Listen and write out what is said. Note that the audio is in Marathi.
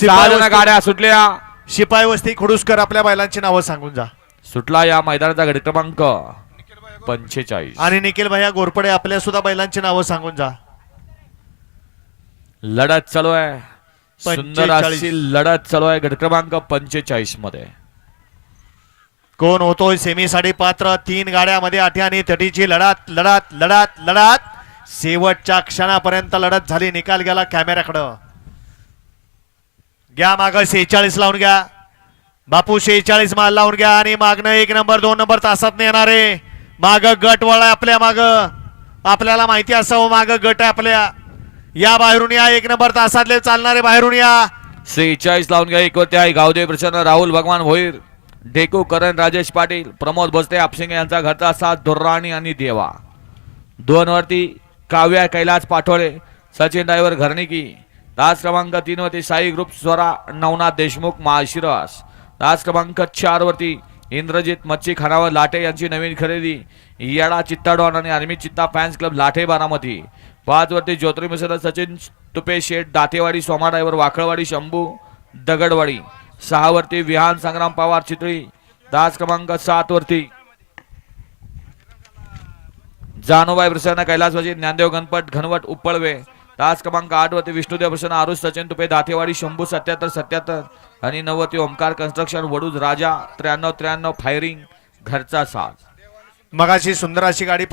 सहा गाड्या सुटल्या. शिपाई वस्ती खुडूसकर आपल्या बैलांची नावं सांगून जा. सुटला या मैदानाचा गट क्रमांक पंचेचाळीस. आणि निखिल भैया गोरपडे आपल्या सुद्धा बैलांची नावं सांगून जा. लढत चालू आहे. सुंदर 45. अशी लढत चालू आहे गट क्रमांक पंचेचाळीसमध्ये. कोण होतोय सेमीसाठी पात्र? तीन गाड्यामध्ये आठी आणि तटीची लढत लढत लढत लढत. शेवटच्या क्षणापर्यंत लढत झाली. निकाल गेला कॅमेऱ्याकडं घ्या माग शेहेचाळीस लावून घ्या. बापू शेहेचाळीस माल लावून घ्या आणि मागणं एक नंबर दोन नंबर तासात येणारे माग गट वळा आपल्या माग. आपल्याला माहिती असावं माग गट आहे आपल्या. या बाहेरून या एक नंबर तासातले चालणारे बाहेरून या. सेहेचाळीस लावून घ्या एक आहे. गावदेव प्रसन्न राहुल भगवान भोईर ढेकू करण राजेश पाटील प्रमोद भोसले आपसिंग यांचा घरचा साथ धुर्राणी आणि देवा. दोन वरती काव्या कैलास पाठोळे सचिन ड्रायव्हर घरणिकी तास क्रमांक तीन वरती साई ग्रुप स्वरा नवनाथ देशमुख महाशिरवास तास क्रमांक चार वरती इंद्रजित मच्छी खानावर लाटे यांची नवीन खरेदी. येडा चित्ताडॉन आणि आर्मी चित्ता फॅन्स क्लब लाठे बारामती. पाच वरती ज्योतिर्मय मिसळ सचिन तुपे शेठ दातेवाडी सोमा ड्रायव्हर वाखळवाडी शंभू दगडवाडी. सहा वरती विहान संग्राम पवार चितळी. तास क्रमांक सात वरती जानोबाई प्रसन्न कैलासवाजी ज्ञानदेव गणपत घनवट उपळवे. तास क्रमांक आठ वरती विष्णुदेव प्रसन्न आरुष सचिन तुपे दातेवाडी शंभू सत्याहत्तर सत्याहत्तर आणि नव्वती ओमकार कन्स्ट्रक्शन वडूज राजा त्र्याण्णव त्र्याण्णव फायरिंग घरचा साथ मगाशी सुंदर अशी गाडी